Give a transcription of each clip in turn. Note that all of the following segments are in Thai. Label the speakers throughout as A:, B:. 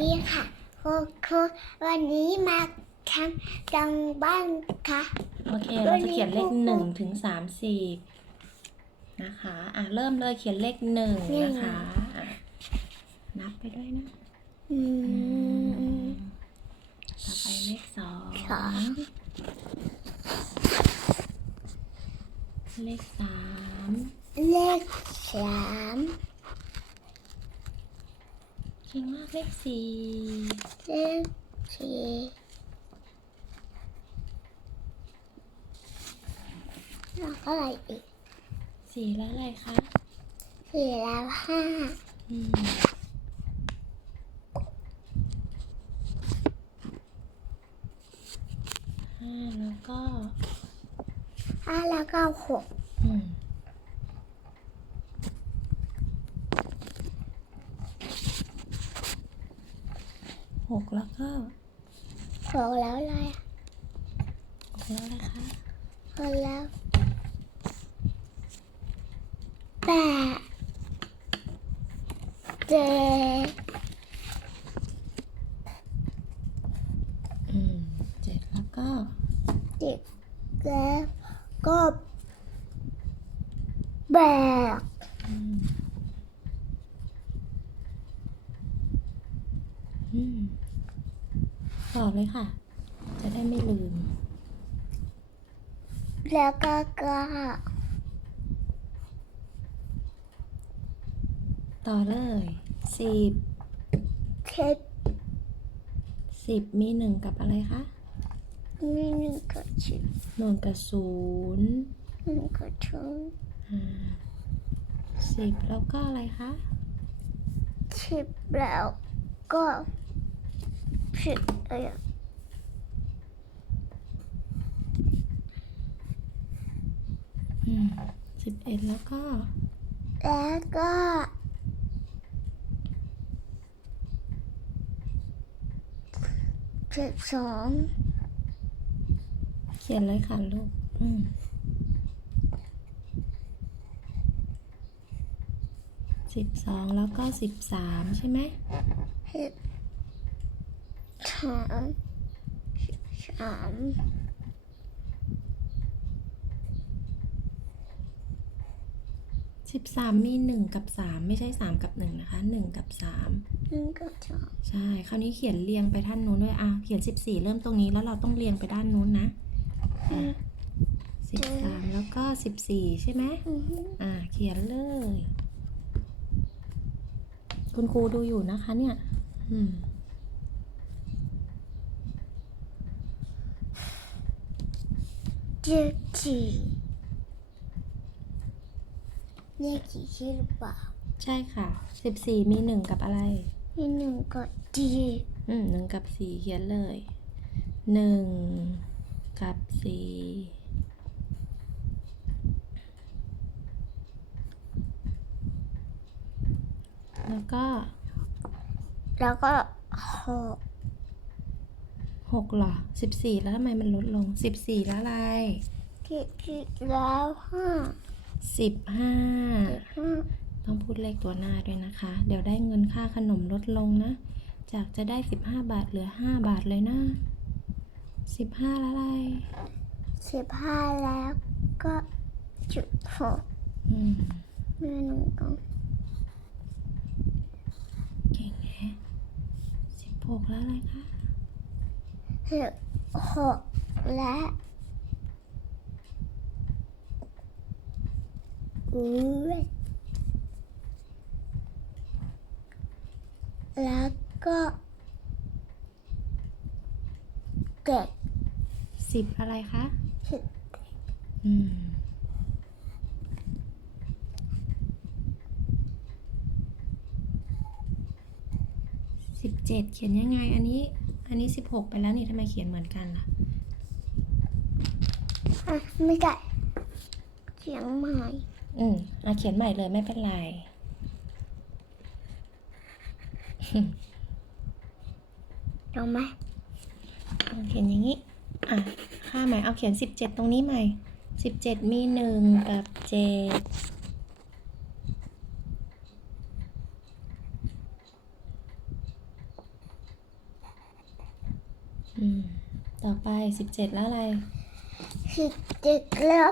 A: ดีค่ะคุณครูวันนี้มาทำจังบ้านค่ะ
B: โอเค เราจะเขียนเลขหนึ่งถึงสามสิบนะคะ อะ เริ่มเลยเขียนเลขหนึ่งนะคะอะนับไปด้วยนะ
A: อืม
B: ต่อไปเลขสอง
A: สอง
B: เลขสาม
A: เลขสาม
B: เก่งมากเลขสี่
A: เลขสี่แล้วก็อะไรอีก
B: สี่แล้วอะไรคะ
A: สี่แล้วห้า
B: อืมห้าแล้วก็
A: ห้าแล้วก็หก
B: อืมหกแล้วก็
A: หกแล้วอะไรอะ
B: หกแล้วอะไรคะ
A: หกแล้วแปดเจ็ด
B: อืมเจ็ดแล้วก็
A: สิบแล้วก็แบก
B: อืมอืมตอบเลยค่ะ จะได้ไม่ลืม
A: แล้วก็ก็
B: ต่อเลยสิบ
A: เช็ด
B: สิบมีหนึ่งกับอะไรคะ
A: มีหนึ่งกระชิบ
B: หนึ่งกับศูนย์
A: หนึ่งกระชุง
B: อ่าสิบแล้วก็อะไรคะ
A: ชิบแล้วก็ผิดอะไร อะ
B: อืมสิบเอ็ดแล้วก็
A: แล้วก็เจ็ดสอง
B: เขียนเลยค่ะลูก อืมสิบสองแล้วก็สิบสามใช่ไหม
A: สิบสามสิบสาม
B: สิบสามมีหนึ่งกับสามไม่ใช่สามกับหนึ่งนะคะหนึ่งกับสาม
A: หนึ่งกระสอง
B: ใช่ คราวนี้เขียนเรียงไปท่านนู้นด้วยอะเขียนสิบสี่เริ่มตรงนี้แล้วเราต้องเรียงไปด้านนู้นนะสิบสามแล้วก็สิบสี่ใช่ไหม
A: อือฮึ
B: อ่าเขียนเลย คุณครูดูอยู่นะคะเนี่ย อืม
A: เจ็ดสี่ เนี่ยกี่ชื่อหรือเปล่า
B: ใช่ค่ะสิบสี่มีหนึ่งกับอะไร
A: มีหนึ่งกับจี
B: อืมหนึ่งกับสี่เขียนเลยหนึ่งกับสี่แล้วก็
A: แล้วก็หก
B: หกเหรอสิบสี่แล้วทำไมมันลดลงสิบสี่แล้วอะไร
A: ที่ที่แล้วห้า
B: สิบห้า
A: สิบห้า
B: ต้องพูดเลขตัวหน้าด้วยนะคะ เดี๋ยวได้เงินค่าขนมลดลงนะ จากจะได้สิบห้าบาทเหลือห้าบาทเลยนะสิบห้าแล้วอะไร
A: สิบห้าแล้วก็จุดหก
B: อืม
A: มีหนึ่งกับ
B: เก่งแฮะสิบหกแล้วอะไรคะ
A: สิบหกและอุ้ย แล้วก็เก็บ
B: สิบอะไรคะ
A: สิบ
B: อืมสิบเจ็ดเขียนยังไง อันนี้ อันนี้สิบหกไปแล้วนี่ทำไมเขียนเหมือนกันล่ะ
A: อะไม่ได้เสียงใหม่
B: อืมอะเขียนใหม่เลยไม่เป็นไร
A: รู้ไหม
B: เอาเขียนอย่างนี้ อะค่าใหม่เอาเขียนสิบเจ็ดตรงนี้ใหม่สิบเจ็ดมีหนึ่งกับเจ็ดอืมต่อไปสิบเจ็ดแล้วอะไร
A: สิบเจ็ดแล้ว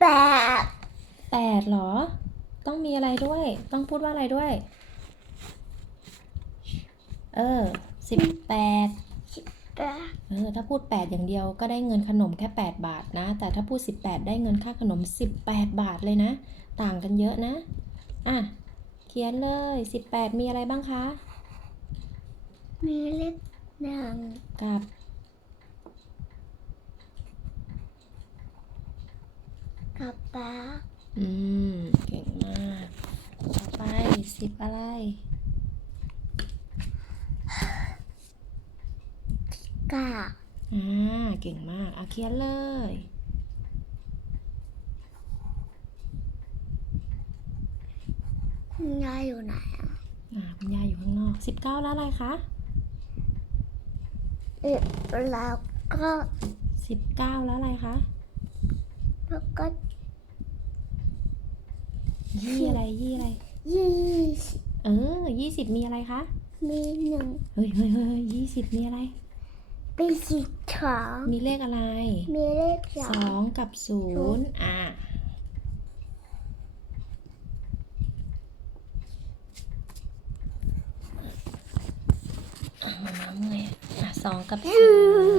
A: แปด
B: แปดเหรอ ต้องมีอะไรด้วย ต้องพูดว่าอะไรด้วย เออสิบแปด
A: แปด
B: เออถ้าพูดแปดอย่างเดียวก็ได้เงินขนมแค่แปดบาทนะ แต่ถ้าพูดสิบแปดได้เงินค่าขนมสิบแปดบาทเลยนะ ต่างกันเยอะนะ อะ เขียนเลยสิบแปดมีอะไรบ้างคะ
A: มีเลขหนึ่ง
B: กับ
A: กับแปด
B: อืม เก่งมาก ต่อไปสิบอะไร
A: เก้า
B: อ่า เก่งมากอะเขียนเลย
A: คุณยายอยู่ไหนอะ
B: อ่าคุณยายอยู่ข้างนอกสิบเก้าแล้วอะไรคะ
A: เอ๊ะแล้วก็
B: สิบเก้าแล้วอะไรคะ
A: แล้วก็
B: ยี่อะไรยี่อะไร
A: ยี่สิบ
B: เออยี่สิบมีอะไรคะ
A: มีหนึ่ง
B: เฮ้ยเฮ้ยเฮ้ยยี่สิบมีอะไร
A: เป็นสิบสอง
B: มีเลขอะไร
A: มีเลขส
B: ส
A: อ
B: องงกับศูนย์อะอะมาน้ำเงยอะสองกับศู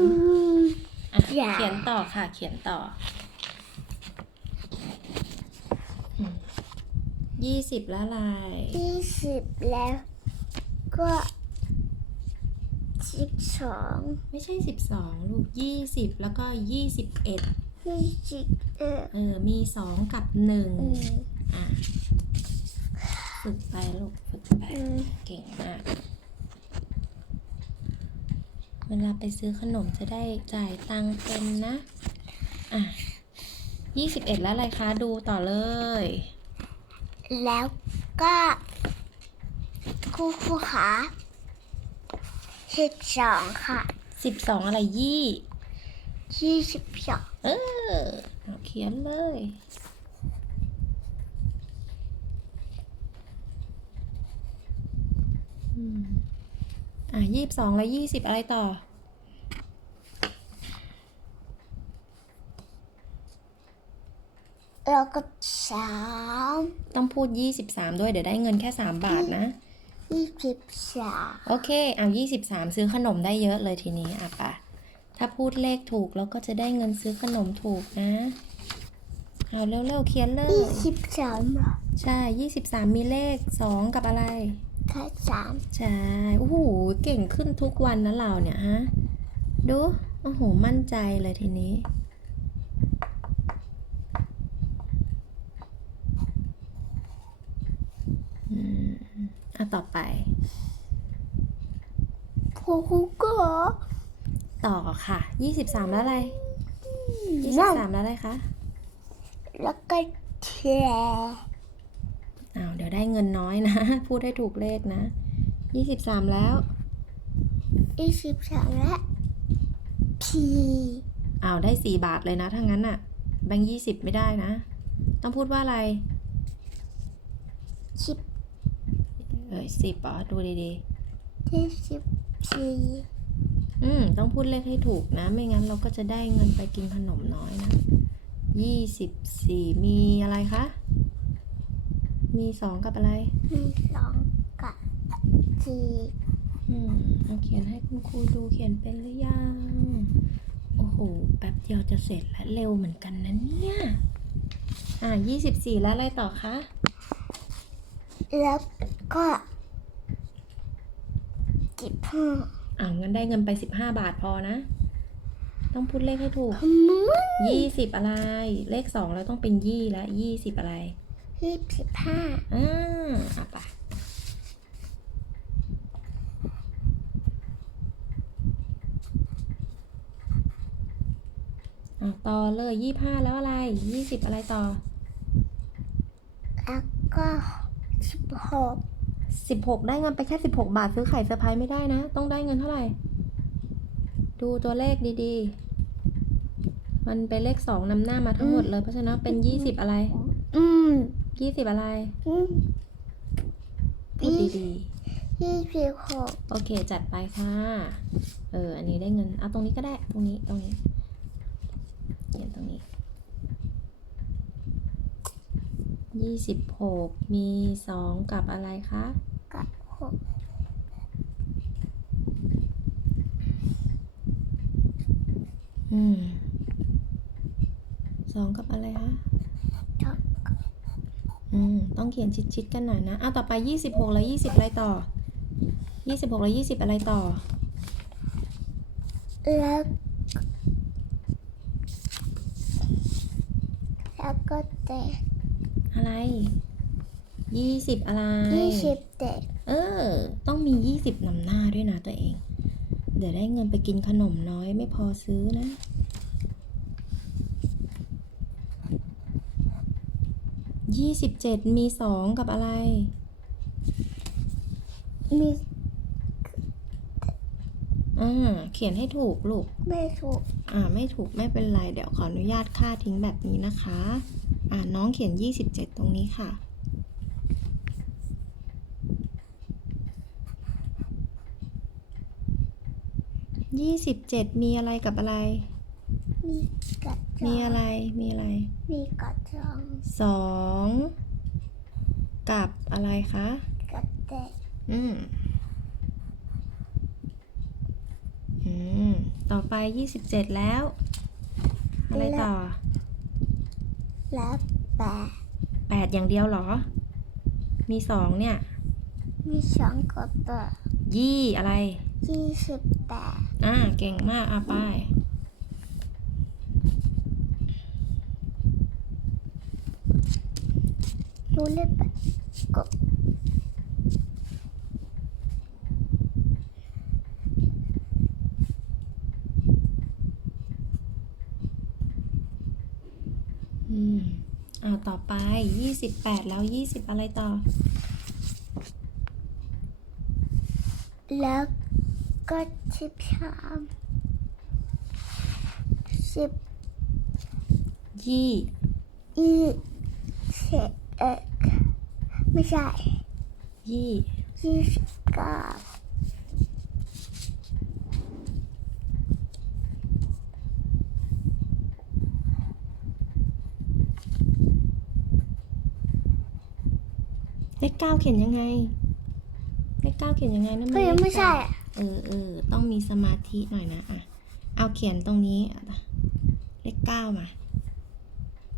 B: นย์อะเขียนต่อค่ะ เขียนต่อ ยี่สิบแล้วอะไร
A: ยี่สิบแล้วก็สิบสอง
B: ไม่ใช่สิบสองลูกยี่สิบแล้วก็ยี่สิบเอ็ด
A: ยี่สิบเอ็ด
B: เออ มีสองกับหนึ่ง
A: อืม
B: อะฝึกไปลูกฝึกไป
A: อืม
B: เก่งมากเวลาไปซื้อขนมจะได้จ่ายตังค์เป็นนะ อะยี่สิบเอ็ดแล้วอะไรคะ ดูต่อเลย
A: แล้วก็ครูครูขาสิบสองค่ะ
B: สิบสองอะไรยี่
A: ยี่สิบสอง
B: เออเอาเขียนเลยอืมอะยี่สิบสองแล้วยี่สิบอะไรต่อ
A: แล้วก็สาม
B: ต้องพูดยี่สิบสามด้วยเดี๋ยวได้เงินแค่สามบาทนะ
A: ยี่สิบสาม
B: โอเคเอายี่สิบสามซื้อขนมได้เยอะเลยทีนี้อะปะถ้าพูดเลขถูกแล้วก็จะได้เงินซื้อขนมถูกนะเอาเร็วๆเขียนเลย
A: ยี่สิบสามเหรอ
B: ใช่ยี่สิบสามมีเลขสองกับอะไร
A: แค่สาม
B: ใช่โอ้โหเก่งขึ้นทุกวันนะเราเนี่ยฮะ ดู โอ้โห มั่นใจเลยทีนี้ อืม อะต่อไป
A: ครูครูก็
B: ต่อค่ะยี่สิบสามแล้วอะไรยี่สิบสามแล้วอะไรคะ
A: แล้วก็แชร์
B: อ้าวเดี๋ยวได้เงินน้อยนะ พูดให้ถูกเลขนะยี่สิบสามแล้ว
A: ยี่สิบสามและพี
B: อ้าวได้สี่บาทเลยนะถ้างั้นอะแบงค์ยี่สิบไม่ได้นะ ต้องพูดว่าอะไร
A: สิบ
B: เอ้ยสิบอ๋อดูดีๆ
A: ยี่สิบสี่
B: อืม ต้องพูดเลขให้ถูกนะ ไม่งั้นเราก็จะได้เงินไปกินขนมน้อยนะยี่สิบสี่มีอะไรคะ มีสองกับอะไร
A: มีสองกับสี่
B: อืมเอาเขียนให้คุณครูดูเขียนเป็นหรือยัง โอ้โห แป๊บเดียวจะเสร็จแล้วเร็วเหมือนกันนะเนี่ย อ่ายี่สิบสี่แล้วอะไรต่อคะ
A: แล้ว ก็สิบห้า
B: อ่างั้นได้เงินไปสิบห้าบาทพอนะ ต้องพูดเลขให้ถูก
A: อืม
B: ยี่สิบอะไร เลขสองแล้วต้องเป็นยี่แล้วยี่สิบอะไร
A: ยี่สิบห้า
B: อ่าอะไปอะต่อเลยยี่ห้าแล้วอะไรยี่สิบอะไรต่อ
A: แล้วก็สิบหก
B: สิบหกได้เงินไปแค่สิบหกบาทซื้อไข่เซอร์ไพรส์ไม่ได้นะ ต้องได้เงินเท่าไหร่ ดูตัวเลขดีๆ มันเป็นเลขสองนำหน้ามาทั้งหมดเลย เพราะฉะนั้นเป็นยี่สิบอะไร
A: อืม
B: ยี่สิบอะไร
A: อืม
B: พูดดี
A: ยี่สิบหก
B: โอเค จัดไปค่ะ เออ อันนี้ได้เงิน เอาตรงนี้ก็ได้ ตรงนี้ ตรงนี้เขียนตรงนี้ ยี่สิบหก มีสองกับอะไรคะ
A: กับหก
B: อืมสองกับอะไรคะ
A: ชอบ
B: อืมต้องเขียนชิดๆกันหน่อยนะอะต่อไปยี่สิบหกแล้วยี่สิบอะไรต่อยี่สิบหกแล้วยี่สิบอะไรต่อ
A: แล้วแล้วก็เด็ก
B: อะไร ยี่สิบอะไร
A: ยี่สิบเด็ก
B: เออ ต้องมียี่สิบนำหน้าด้วยนะตัวเอง เดี๋ยวได้เงินไปกินขนมน้อยไม่พอซื้อนะยี่สิบเจ็ดมีสองกับอะไร
A: มี
B: อ่าเขียนให้ถูกลูก
A: ไม่ถูก
B: อ่า ไม่ถูกไม่เป็นไร เดี๋ยวขออนุญาตค่าทิ้งแบบนี้นะคะ อ่าน้องเขียนยี่สิบเจ็ดตรงนี้ค่ะ ยี่สิบเจ็ดมีอะไรกับอะไร
A: มีกระจ
B: มี
A: ก
B: อะไร มีอะไร
A: มีกระจอง
B: สองกับอะไรคะ
A: กระเด็ก
B: อืมอืม ต่อไปยี่สิบเจ็ดแล้ว อะไรต่อ
A: แล้วแปด
B: แปดอย่างเดียวเหรอ มีสองเนี่ย
A: มีสองกระเป๋า
B: ยี่อะไร
A: ยี่สิบแปด
B: อ่า เก่งมากอะไป้าย
A: รู้เลยปะกบ
B: อืมอ่าต่อไปยี่สิบแปดแล้วยี่สิบอะไรต่อ
A: แล้ว ก็สิบสามสิบ
B: ยี่
A: ยี่สิบเอ็ดไม่ใช่
B: ยี่
A: ยี่สิบเก้า
B: เลขเก้าเขียนยังไง เลขเก้าเขียนยังไงนะ
A: ก็ยังไม่ใช่
B: เลขเก้า
A: อะ
B: เออเออต้องมีสมาธิหน่อยนะอะเอาเขียนตรงนี้อะเลขเก้ามา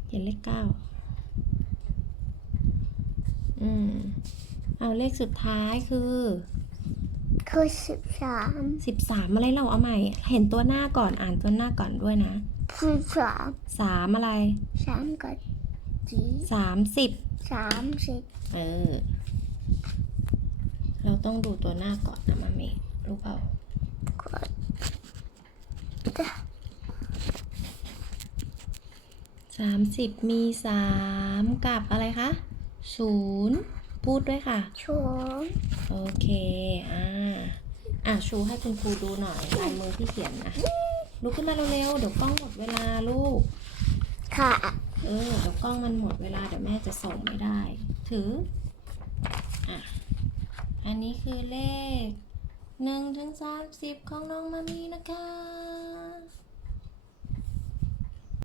B: เขียนเลขเก้าอืมเอาเลขสุดท้ายคือ
A: คือสิบสาม
B: สิบสามอะไรเราเอาใหม่ เห็นตัวหน้าก่อนอ่านตัวหน้าก่อนด้วยนะ
A: คือสาม
B: สามอะไร
A: สามกับจี
B: สามสิบ
A: สามสิบ
B: เออ เราต้องดูตัวหน้าก่อนนะมาเม รู้เปล่า
A: กด
B: สามสิบมีสามกับอะไรคะศูนย์พูดด้วยค่ะ
A: ชู
B: โอเค อ่า อะชูให้คุณครูดูหน่อยลายมือที่เขียนนะลุกขึ้นมาเร็วๆเดี๋ยวกล้องหมดเวลาลูก
A: ค่ะ
B: เออเดี๋ยวกล้องมันหมดเวลาเดี๋ยวแม่จะส่งไม่ได้ ถือ อะ อันนี้คือเลข หนึ่งถึงสามสิบของน้องมามีนะคะ